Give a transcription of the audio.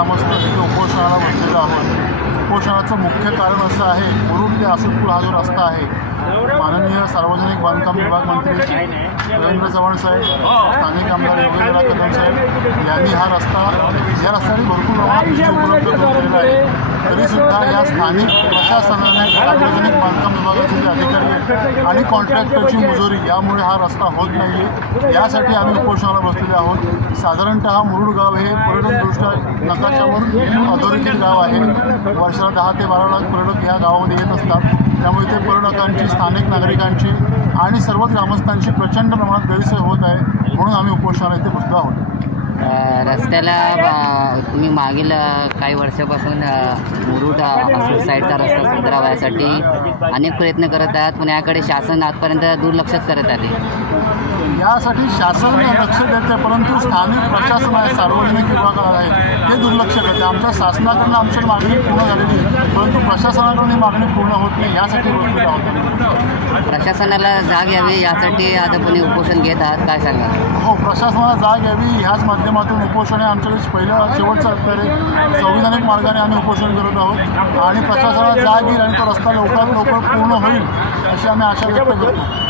ग्रामस्थ तिथे उपोषणाला बसलेलो आहोत। उपोषणाचं मुख्य कारण असं आहे, मुरुड ते आसुटपूर हा जो रस्ता आहे, माननीय सार्वजनिक बांधकाम विभाग मंत्री रवींद्र चव्हाण साहेब, स्थानिक आमदार योगेंद्र कदम साहेब यांनी या रस्त्याने भरपूर प्रमाणात निधी उपलब्ध करून दिलेला आहे। तरीसुद्धा या स्थानिक प्रशासनाने सार्वजनिक बांधकाम विभागाचे जे अधिकारी आहेत आणि कॉन्ट्रॅक्टरची मुजोरी यामुळे हा रस्ता होत नाही आहे। यासाठी आम्ही उपोषणाला बसलेले आहोत। साधारणतः मुरुड गाव हे पर्यटनदृष्ट्या नकाशावर अधोरेखित गाव आहे। वर्षाला 10 ते 12 लाख पर्यटक या गावामध्ये येत असतात। त्यामुळे इथे पर्यटकांची, स्थानिक नागरिकांची आणि सर्व ग्रामस्थांची प्रचंड प्रमाणात गैरसोय होत आहे, म्हणून आम्ही उपोषणाला इथे बसलो आहोत। रस्त्याला तुम्ही मागील काही वर्षापासून मुरुड आसूट साईडचा रस्ता सुधारावा यासाठी अनेक प्रयत्न करत आहात, पण याकडे शासन आजपर्यंत दुर्लक्षच करत आले। यासाठी शासन लक्ष देते, परंतु स्थानिक प्रशासन आहे, सार्वजनिक विभाग आहे, ते दुर्लक्ष करते। आमच्या शासनाकडून आमची मागणी पूर्ण झालेली आहे, परंतु प्रशासनाकडून ही मागणी पूर्ण होत नाही। यासाठी बसलेलो आहोत। प्रशासनाला जाग यावी यासाठी आज आपण उपोषण घेत आहात, काय सांगा? हो, प्रशासनाला जाग यावी ह्याच माध्यमातून उपोषण आहे आमच्याकडे पहिलं शेवटचं उत्तर आहे। संविधानिक मार्गाने आम्ही उपोषण करत आहोत आणि प्रशासनाला जाग येईल आणि तो रस्ता लवकरात लवकर पूर्ण होईल अशी आम्ही आशा व्यक्त करतो।